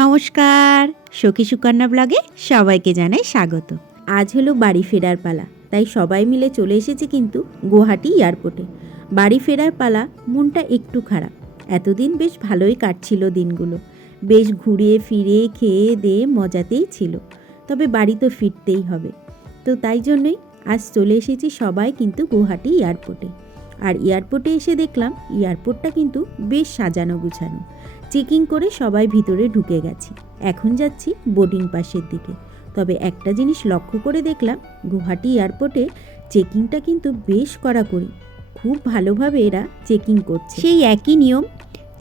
নমস্কার, সখী সুকন্যা ব্লগে সবাইকে জানাই স্বাগত। আজ হলো বাড়ি ফেরার পালা, তাই সবাই মিলে চলে এসেছে কিন্তু গুয়াহাটি এয়ারপোর্টে। বাড়ি ফেরার পালা, মনটা একটু খারাপ। এতদিন বেশ ভালোই কাটছিল দিনগুলো, বেশ ঘুরে ফিরে খেয়ে দিয়ে মজাতেই ছিল। তবে বাড়ি তো ফিরতেই হবে, তো তাই জন্যই আজ চলে এসেছি সবাই কিন্তু গুয়াহাটি এয়ারপোর্টে। আর এয়ারপোর্টে এসে দেখলাম এয়ারপোর্টটা কিন্তু বেশ সাজানো গুছানো। চেকিং করে সবাই ভিতরে ঢুকে গেছি। এখন যাচ্ছি বোর্ডিং পাসের দিকে। তবে একটা জিনিস লক্ষ্য করে দেখলাম, গুয়াহাটি এয়ারপোর্টে চেকিংটা কিন্তু বেশ কড়াকড়ি। খুব ভালোভাবে এরা চেকিং করছে। সেই একই নিয়ম,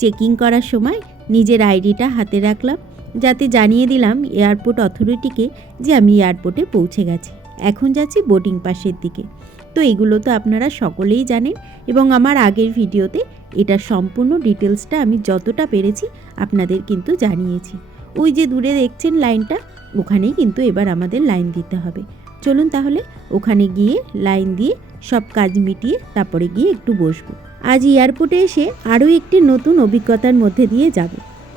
চেকিং করার সময় নিজের আইডিটা হাতে রাখলাম, যাতে জানিয়ে দিলাম এয়ারপোর্ট অথরিটিকে যে আমি এয়ারপোর্টে পৌঁছে গেছি। এখন যাচ্ছি বোর্ডিং পাসের দিকে। তো এগুলো তো আপনারা সকলেই জানেন, এবং আমার আগের ভিডিওতে এটার সম্পূর্ণ ডিটেলসটা আমি যতটা পেরেছি আপনাদের কিন্তু জানিয়েছি। ওই যে দূরে দেখছেন লাইনটা, ওখানেই কিন্তু এবার আমাদের লাইন দিতে হবে। চলুন তাহলে ওখানে গিয়ে লাইন দিয়ে সব কাজ মিটিয়ে তারপরে গিয়ে একটু বসবো। আজ এয়ারপোর্টে এসে আরও একটি নতুন অভিজ্ঞতার মধ্যে দিয়ে যাব।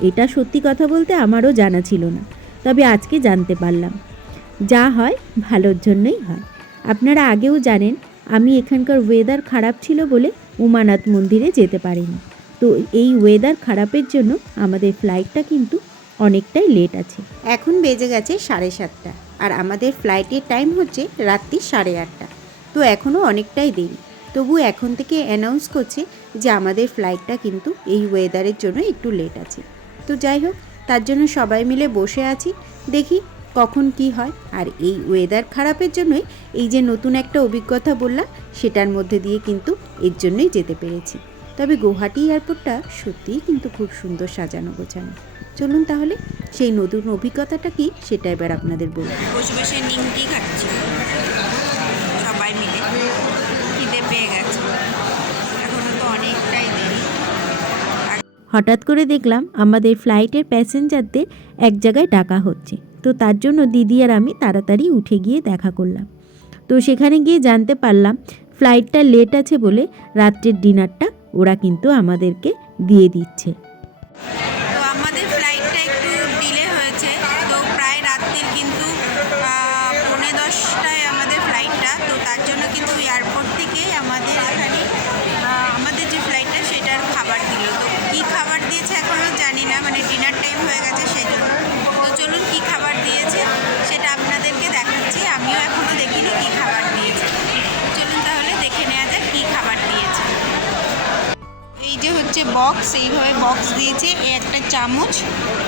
এটা সত্যি কথা বলতে আমারও জানা ছিল না, তবে আজকে জানতে পারলাম। যা হয় ভালোর জন্যই হয়। আপনারা আগেও জানেন আমি এখানকার ওয়েদার খারাপ ছিল বলে উমানাথ মন্দিরে যেতে পারিনি। তো এই ওয়েদার খারাপের জন্য আমাদের ফ্লাইটটা কিন্তু অনেকটাই লেট আছে। এখন বেজে গেছে 7:30, আর আমাদের ফ্লাইটের টাইম হচ্ছে রাত্রি 8:30। তো এখনও অনেকটাই দেরি। তবু এখন থেকে অ্যানাউন্স করছে যে আমাদের ফ্লাইটটা কিন্তু এই ওয়েদারের জন্য একটু লেট আছে। তো যাই হোক, তার জন্য সবাই মিলে বসে আছি, দেখি কখন কি হয়। আর এই ওয়েদার খারাপের জন্যই এই যে নতুন একটা অভিজ্ঞতা বললাম, সেটার মধ্যে দিয়ে কিন্তু এর জন্যই যেতে পেরেছি। তবে গুয়াহাটি এয়ারপোর্টটা সত্যিই কিন্তু খুব সুন্দর সাজানো গোছানো। চলুন তাহলে সেই নতুন অভিজ্ঞতাটা কি সেটা এবার আপনাদের বলব। বসে বসে নিমকি খাচ্ছি সবাই মিলে, খিদে পেয়ে গেছে, এখনো তো অনেকটাই দেরি। হঠাৎ করে দেখলাম আমাদের ফ্লাইটের প্যাসেঞ্জারদের এক জায়গায় ডাকা হচ্ছে। তো তার জন্য দিদি আর আমি তাড়াতাড়ি উঠে গিয়ে দেখা করলাম। তো সেখানে গিয়ে জানতে পারলাম ফ্লাইটটা লেট আছে বলে রাত্রের ডিনারটা ওরা কিন্তু আমাদেরকে দিয়ে দিচ্ছে। তো আমাদের ফ্লাইটটা একটু ডিলে হয়েছে, তো প্রায় রাত্রির কিন্তু 9:45টায় আমাদের ফ্লাইটটা। তো তার জন্য কিন্তু এয়ারপোর্ট থেকে আমাদের এখানে আমাদের যে ফ্লাইটটা সেটার খাবার দিল। তো কী খাবার দিয়েছে এখনও জানি না, মানে ডিনার টাইম হয়ে গেছে সেই জন্য। তো চলুন কী খাবার দিয়েছে সেটা আপনাদেরকে দেখাচ্ছি। আমিও এখনও দেখিনি কী খাবার দিয়েছে। চলুন তাহলে দেখে নেওয়া যাক কী খাবার দিয়েছে। এই যে হচ্ছে বক্স, এইভাবে বক্স দিয়েছে, এই একটা চামচ,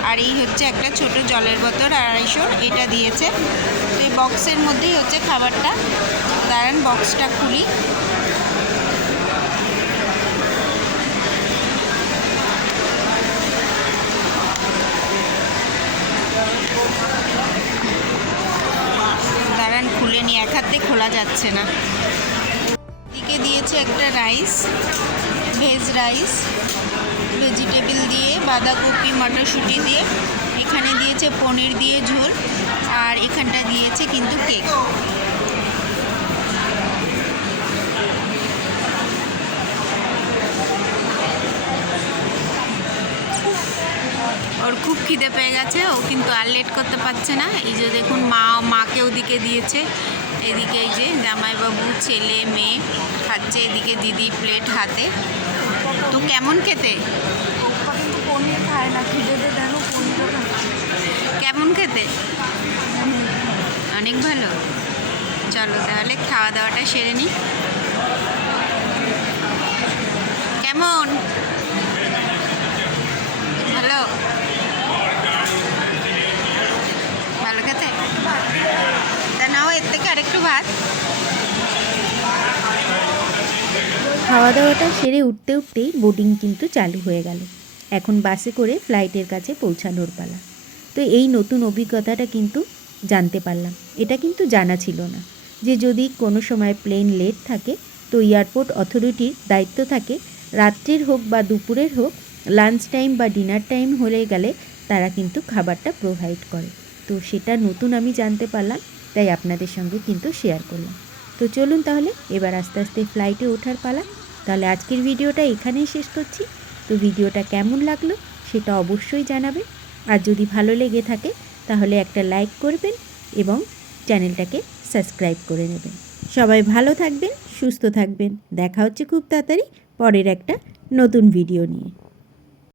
আর এই হচ্ছে একটা ছোট জলের বোতল 250, এটা দিয়েছে। তো এই বক্সের মধ্যেই হচ্ছে খাবারটা। দাঁড়ান বক্সটা খুলি। দাঁড়ান খুলে নি, এক হাতে খোলা যাচ্ছে না। দিকে দিয়েছে একটা রাইস, ভেজ রাইস, ভেজিটেবল দিয়ে, বাঁধাকপি মটরশুঁটি দিয়ে। এখানে দিয়েছে পনির দিয়ে ঝোল, আর এখানটা দিয়েছে কিন্তু কেক। ওর খুব খিদে পেয়ে গেছে, ও কিন্তু আর লেট করতে পারছে না। এই যে দেখুন মাকে ওদিকে দিয়েছে, এদিকে এই যে জামাইবাবু, ছেলে মেয়ে খাচ্ছে, এদিকে দিদি প্লেট হাতে। তো কেমন খেতে? পনির খায় না, খিদেতে যেন পনিরও কেমন খেতে? অনেক ভালো। চলো তাহলে খাওয়া দাওয়াটা সেরে নিই। কেমন? ভালো? ভালো খেতে? তা নাও এর থেকে আরেকটু ভাত। খাওয়া দাওয়াটা সেরে উঠতে উঠতেই বোর্ডিং কিন্তু চালু হয়ে গেল। এখন বাসে করে ফ্লাইটের কাছে পৌঁছানোর পালা। তো এই নতুন অভিজ্ঞতাটা কিন্তু জানতে পারলাম। এটা কিন্তু জানা ছিল না যে যদি কোনো সময় প্লেন লেট থাকে তো এয়ারপোর্ট অথরিটির দায়িত্ব থাকে রাত্রির হোক বা দুপুরের হোক, লাঞ্চ টাইম বা ডিনার টাইম হয়ে গেলে তারা কিন্তু খাবারটা প্রোভাইড করে। তো সেটা নতুন আমি জানতে পারলাম, তাই আপনাদের সঙ্গে কিন্তু শেয়ার করলাম। তো চলুন তাহলে এবার আস্তে আস্তে ফ্লাইটে ওঠার পালা। তাহলে আজকের ভিডিওটা এখানেই শেষ করছি। তো ভিডিওটা কেমন লাগলো সেটা অবশ্যই জানাবে। আর যদি ভালো লেগে থাকে তাহলে একটা লাইক করবেন এবং চ্যানেলটাকে সাবস্ক্রাইব করে নেবেন। সবাই ভালো থাকবেন, সুস্থ থাকবেন। দেখা হচ্ছে খুব তাড়াতাড়ি পরের একটা নতুন ভিডিও নিয়ে।